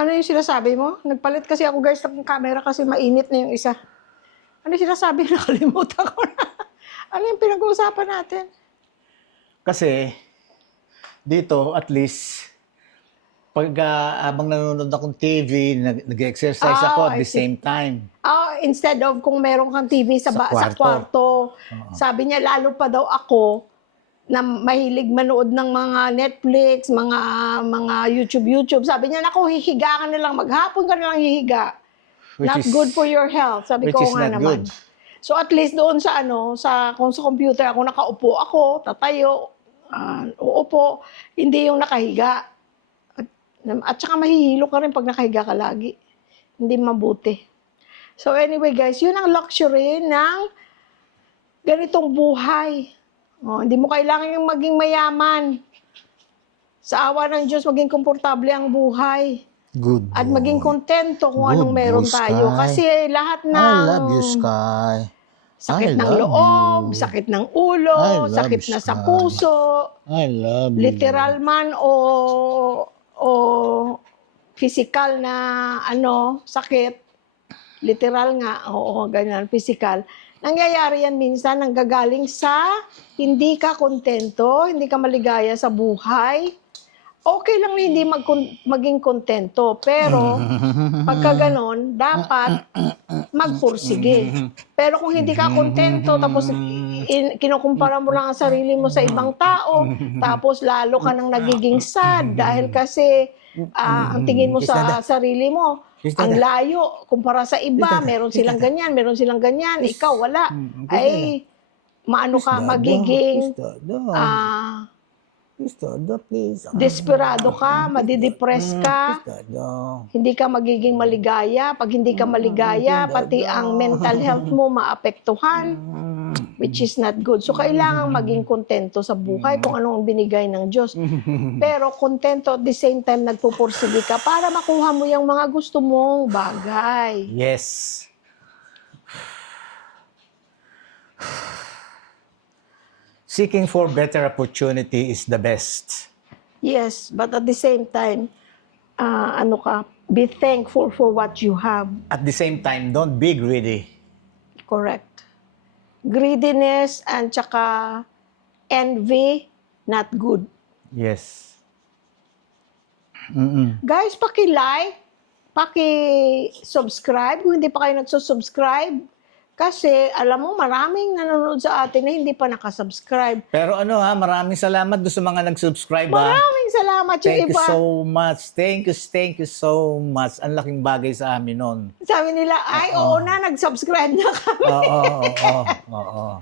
Ano yung sinasabi mo? Nagpalit kasi ako guys ng camera kasi mainit na yung isa. Ano yung sinasabi? Nakalimutan ko na. Ano yung pinag-uusapan natin? Kasi, dito, at least, pag abang nanonood akong TV, nag-exercise ako at I the see. same time. Instead of kung meron kang TV sa Sa kwarto, sabi niya lalo pa daw ako na mahilig manood ng mga Netflix, mga YouTube. Sabi niya, naku, hihiga ka na lang, maghapon ka na lang hihiga. Not good for your health. Sabi which ko is nga not naman. good. So at least doon sa kung sa computer ako nakaupo ako, tatayo, uupo, hindi yung nakahiga. At saka mahihilo ka rin pag nakahiga ka lagi. Hindi mabuti. So anyway guys, yun ang luxury ng ganitong buhay. Hindi mo kailangan yung maging mayaman. Sa awa ng Diyos, maging komportable ang buhay. Good At boy. maging kontento kung Good anong meron boy, tayo. Sky. Kasi lahat ng I love you, Sky. sakit I ng love loob, you. sakit ng I ulo, love sakit you, na sa Sky. puso, I love you. literal man o physical na sakit, literal nga, oo, ganyan, physical. Nangyayari yan minsan, nanggagaling sa hindi ka kontento, hindi ka maligaya sa buhay. Okay lang na hindi maging kontento, pero pagka ganon, dapat magpursige. Pero kung hindi ka kontento, tapos kinukumpara mo lang ang sarili mo sa ibang tao, tapos lalo ka nang nagiging sad dahil kasi ang tingin mo sa sarili mo, ang layo, kumpara sa iba, meron silang ganyan, ikaw wala. Ay, maano ka, magiging desperado ka, madidepress ka, hindi ka magiging maligaya. Pag hindi ka maligaya, pati ang mental health mo maapektuhan, which is not good. So, kailangan maging kontento sa buhay kung anong binigay ng Diyos. Pero kontento at the same time, nagpupursige ka para makuha mo yung mga gusto mong bagay. Yes. Seeking for better opportunity is the best. Yes, but at the same time, be thankful for what you have. At the same time, don't be greedy. Correct. Greediness and tsaka envy, not good. Yes. Guys, paki-like, paki-subscribe kung hindi pa kayo nagsusubscribe. Kasi, alam mo, maraming nanonood sa atin na hindi pa nakasubscribe. Pero maraming salamat doon sa mga nag-subscribe. Maraming salamat yung Thank you iba. so much. Thank you so much. Ang laking bagay sa amin nun. Sabi nila, ay, oo na, nag-subscribe na kami. Oo.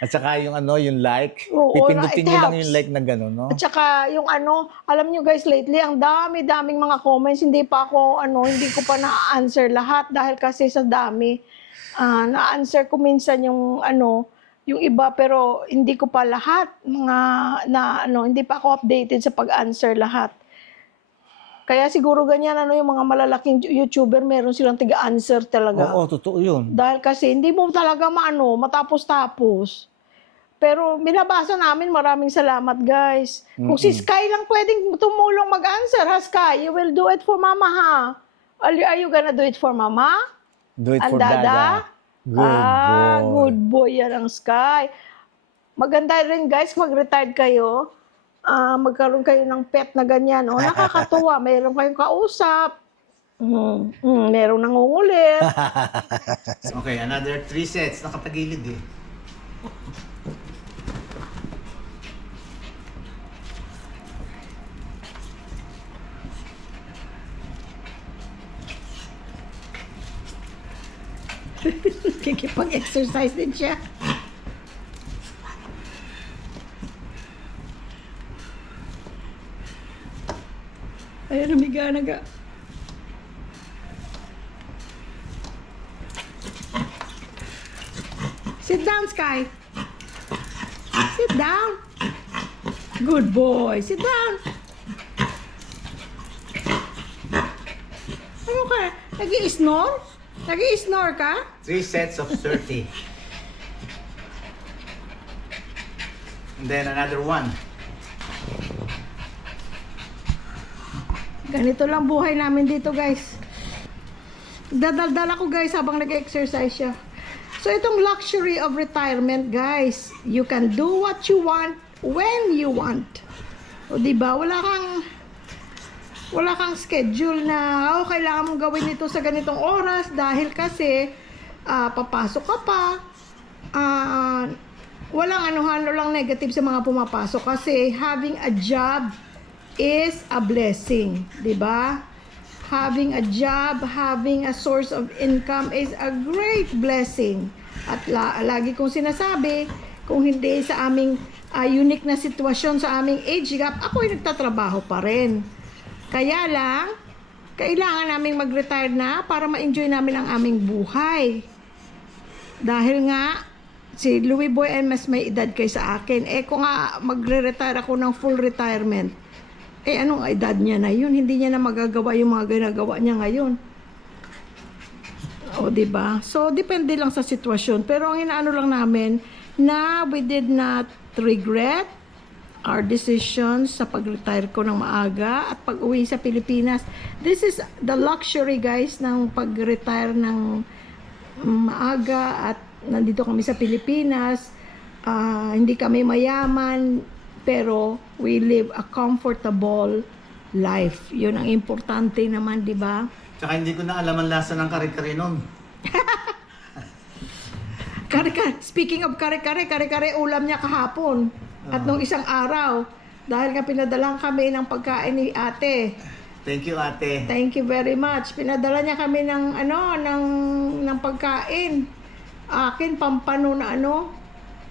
At saka yung yung like, Oo, it pipindutin nyo lang helps. yung like na gano'n, no? At saka yung alam nyo guys, lately, ang dami-daming mga comments, hindi pa ako, hindi ko pa na-answer lahat dahil kasi sa dami. Na-answer ko minsan yung yung iba, pero hindi ko pa lahat, hindi pa ako updated sa pag-answer lahat. Kaya siguro ganyan, yung mga malalaking YouTuber, meron silang tiga-answer talaga. Oo, totoo yun. Dahil kasi hindi mo talaga matapos-tapos. Pero binabasa namin, maraming salamat guys. Kung si Sky lang pwedeng tumulong mag-answer, ha Sky? You will do it for Mama, ha? Are you gonna do it for Mama? Do it for Dada? Dada. Good boy. Good boy yan ang Sky. Maganda rin guys, mag-retired kayo. Magkaroon kayo ng pet na ganyan. Nakakatuwa. Mayroon kayong kausap. Merong nangungulit. Okay, another 3 sets. Nakatagilid eh. Kikipag-exercise din siya. Ayan, umiga na ga. Sit down, Sky. Sit down. Good boy. Sit down. Ano ka? Nag-i-snore? Nag-i-snore ka? 3 sets of 30. And then another one. Ganito lang buhay namin dito, guys. Dadaldal ako, guys, habang nag-exercise siya. So, itong luxury of retirement, guys, you can do what you want when you want. O, diba? Wala kang schedule na, kailangan mong gawin ito sa ganitong oras dahil kasi papasok ka pa. Walang walang negative sa mga pumapasok kasi having a job is a blessing, 'di ba? Having a job, having a source of income is a great blessing. At lagi kong sinasabi, kung hindi sa aming unique na sitwasyon sa aming age gap, ako ay nagtatrabaho pa rin. Kaya lang, kailangan naming mag-retire na para ma-enjoy namin ang aming buhay. Dahil nga, si Louie Boy ay mas may edad kaysa akin. Kung nga magre-retire ako ng full retirement, anong edad niya na yun? Hindi niya na magagawa yung mga ginagawa niya ngayon. O, diba? So, depende lang sa sitwasyon. Pero ang inaano lang namin, na we did not regret our decisions sa pag-retire ko ng maaga at pag-uwi sa Pilipinas. This is the luxury, guys, ng pag-retire ng maaga at nandito kami sa Pilipinas. Hindi kami mayaman, pero we live a comfortable life. Yun ang importante naman, di ba? Tsaka hindi ko na alam ang lasa ng kare-kare nun. Speaking of kare-kare ulam niya kahapon. At nung isang araw, dahil nga pinadalang kami ng pagkain ni ate. Thank you, ate. Thank you very much. Pinadala niya kami ng ng pagkain. Akin pampano na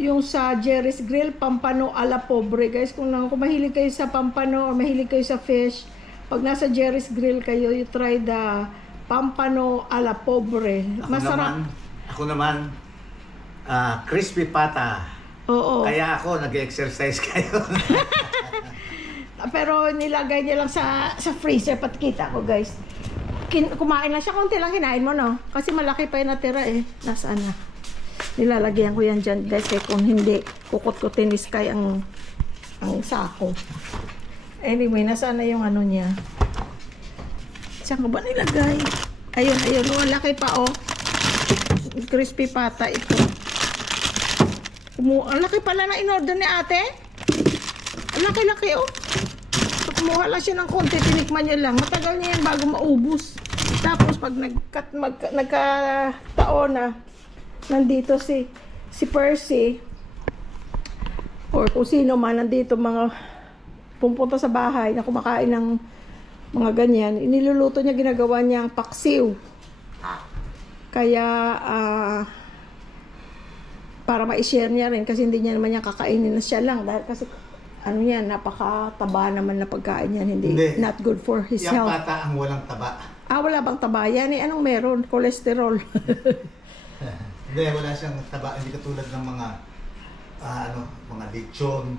yung sa Jerry's Grill, pampano a la pobre. Guys, kung mahilig kayo sa pampano o mahilig kayo sa fish, pag nasa Jerry's Grill kayo, you try the pampano a la pobre. Masarap. Ako naman, crispy pata. Oo. Kaya ako, nag-exercise kayo. Pero nilagay niya lang sa freezer, patikita ko, guys. Kumain lang siya, konti lang kinain mo, no? Kasi malaki pa yung natira Nasaan na? Nilalagyan ko yan dyan, guys. Kaya kung hindi, kukut-kutin ni Sky ang sako. Anyway, nasaan na yung niya? Saan ko ba nilagay? Ayun. Malaki pa, crispy pata ito. Ang laki pala na in-order ni ate. Ang laki-laki, Kumuha lang siya ng konti, tinikman niya lang. Matagal niya yan bago maubos. Tapos pag nagkataon na nandito si Percy or kung sino man nandito, mga pumunta sa bahay na kumakain ng mga ganyan, iniluluto niya, ginagawa niyang paksiw. Kaya para ma-share niya rin kasi hindi niya naman niya kakainin na siya lang dahil kasi napakataba naman na pagkain yan, hindi not good for his health. Yung pata ang walang taba. Wala bang taba yan? Anong meron? Cholesterol. Hindi, wala siyang taba. Hindi katulad ng mga mga lechon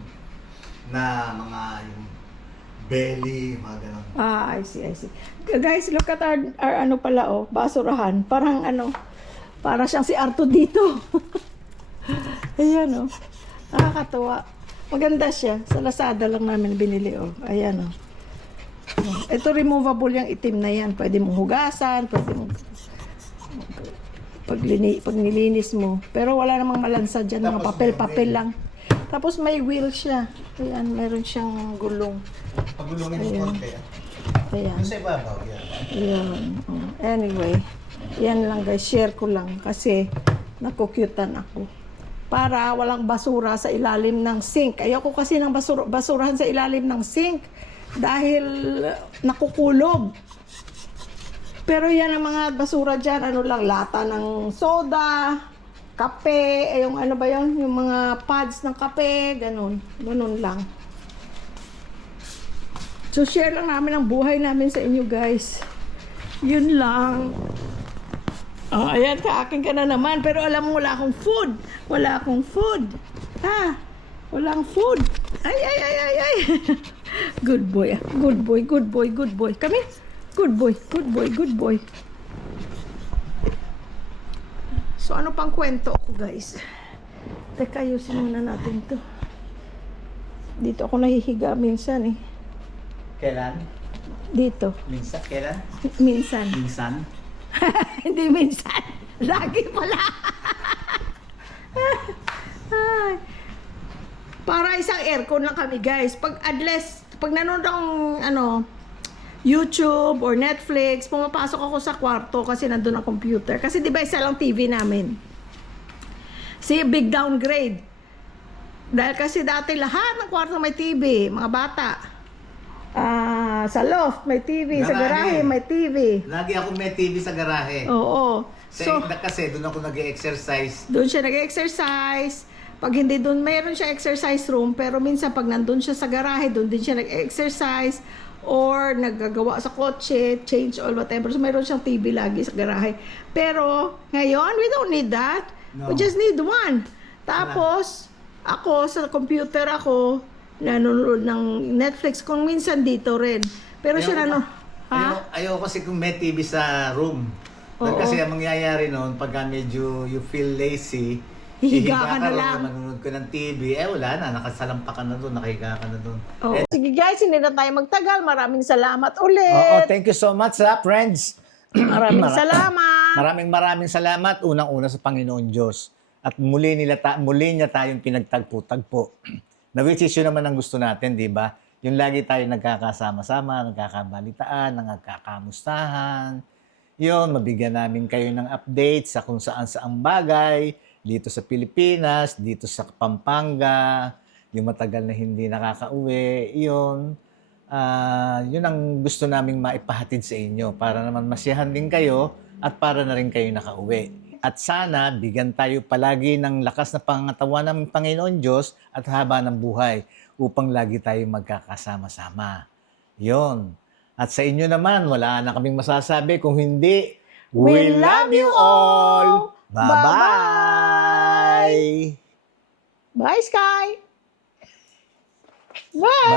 na mga yung belly, mga ganun. I see. Guys, look at our pala, basurahan. Parang para siyang si Arto dito. Ayan, nakakatuwa. Maganda siya. Sa Lazada lang namin binili, Ayan, Ito removable yung itim na yan. Pwede mong hugasan, pwede mong pag nilinis mo. Pero wala namang malansa dyan, mga papel-papel lang. Tapos may wheel siya. Ayan, meron siyang gulong. Pagulungin mo konti. Ayan. Yung sa ibabaw, yan. Ayan. Anyway, yan lang, guys. Share ko lang kasi nakukyutan ako. Para walang basura sa ilalim ng sink. Ayoko kasi ng basurahan sa ilalim ng sink dahil nakukulog. Pero yan ang mga basura dyan, lata ng soda, kape, yung yung mga pads ng kape, ganun lang. So share lang namin ang buhay namin sa inyo, guys. Yun lang. Ayan, kaakin ka na naman. Pero alam mo, wala akong food. Walang food. Ay. Good boy. Come here. Good boy. So, ano pang kwento ko, guys? Teka, ayusin muna natin to. Dito ako nahihiga minsan, Kailan? Dito. Minsan, kailan? Minsan. Minsan? Hindi minsan. Lagi pala. Ay. Para isang aircon lang kami, guys. Pag nanonood akong YouTube or Netflix, pumapasok ako sa kwarto kasi nandun ang computer. Kasi di ba isa lang TV namin? See, big downgrade. Dahil kasi dati lahat ng kwarto may TV, mga bata. Sa loft may TV, sa garahe may TV. Lagi ako may TV sa garahe. Oo. So, kasi doon ako nag-exercise. Doon siya nag-exercise. Pag hindi doon, mayroon siya exercise room, pero minsan pag nandun siya sa garahe, doon din siya nag-exercise or naggagawa sa kotse, change oil, whatever. So, mayroon siyang TV lagi sa garahe. Pero, ngayon, we don't need that. No. We just need one. Tapos, ako, sa computer ako, nanonood ng Netflix, kung minsan dito rin. Pero siya Ayaw kasi kung may TV sa room. Oo. Kasi ang mangyayari noon, pagka medyo you feel lazy, Hihiga ka na ron lang. manonood ka ng TV, wala na, nakasalampa ka na doon, nakahiga ka na doon. Oh. Sige guys, hindi na tayo magtagal. Maraming salamat ulit. Oo, thank you so much friends. Maraming salamat. Maraming salamat unang-una sa Panginoon Diyos. At muli niya tayong pinagtagpo-tagpo. Na which is yun naman ang gusto natin, di ba? Yung lagi tayo nagkakasama-sama, nagkakabalitaan, nagkakamustahan. Yun, mabigyan namin kayo ng update sa kung saan-saang bagay dito sa Pilipinas, dito sa Pampanga, yung matagal na hindi nakakauwi, yun ang gusto naming maipahatid sa inyo para naman masiyahan din kayo at para na rin kayo nakauwi. At sana, bigyan tayo palagi ng lakas na pangatawan ng Panginoon Diyos at haba ng buhay upang lagi tayo magkakasama-sama. Yun. At sa inyo naman, wala na kaming masasabi kung hindi, we love you all! Bye-bye! Bye, Sky! Bye!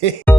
Bye!